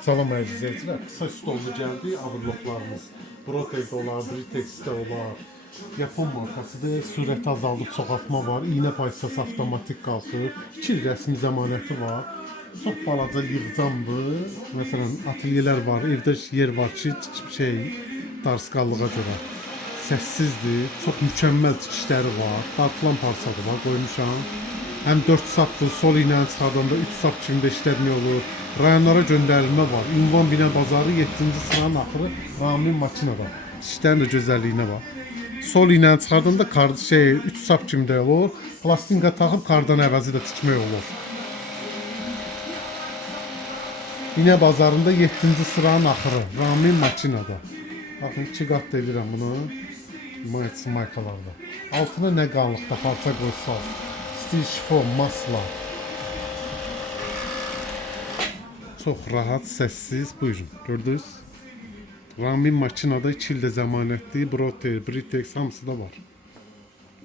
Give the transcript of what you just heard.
Salam əziz izləyicilər. Qısa stolda gəldi avırlıqlarımız. Brotec olar, Britex-də olar. Yapon markasıdır. Sürəti azaldıb çoxaltma var. İynə paysası avtomatik qalxır. 2 il rəsmi zəmanəti var. Çox balaca yığcamdır. Məsələn, atelyelər var, evdə yer var ki, darsqallığa görə. Səssizdir, çox mükəmməl tikişləri var. Dartılan parçadır var, qoymuşam. Həm 4 sapdır, sol ilə çıxardanda 3 sap kimi də işləmək olur. Rayonlara göndərilmə var. Ünvan Binə Bazarı 7-ci sıranın axırı Ramin makinada. İşlərin də gözəlliyinə bax. Sol ilə çıxardanda 3 sap kimi də olur. Plastinka taxıb kardan əvəzi də tikmək olur. Binə Bazarında 7-ci sıranın axırı Ramin makinada. Baxın 2 qat da edirəm bunu. Maykalarda. Altına nə qallıqda parça qoysaq. Stil şifon, masla. Çox rahat, səssiz. Buyurun, gördünüz? Ramin makinada 2 ildə zəmanətli, Brotec, Britex hamısı da var.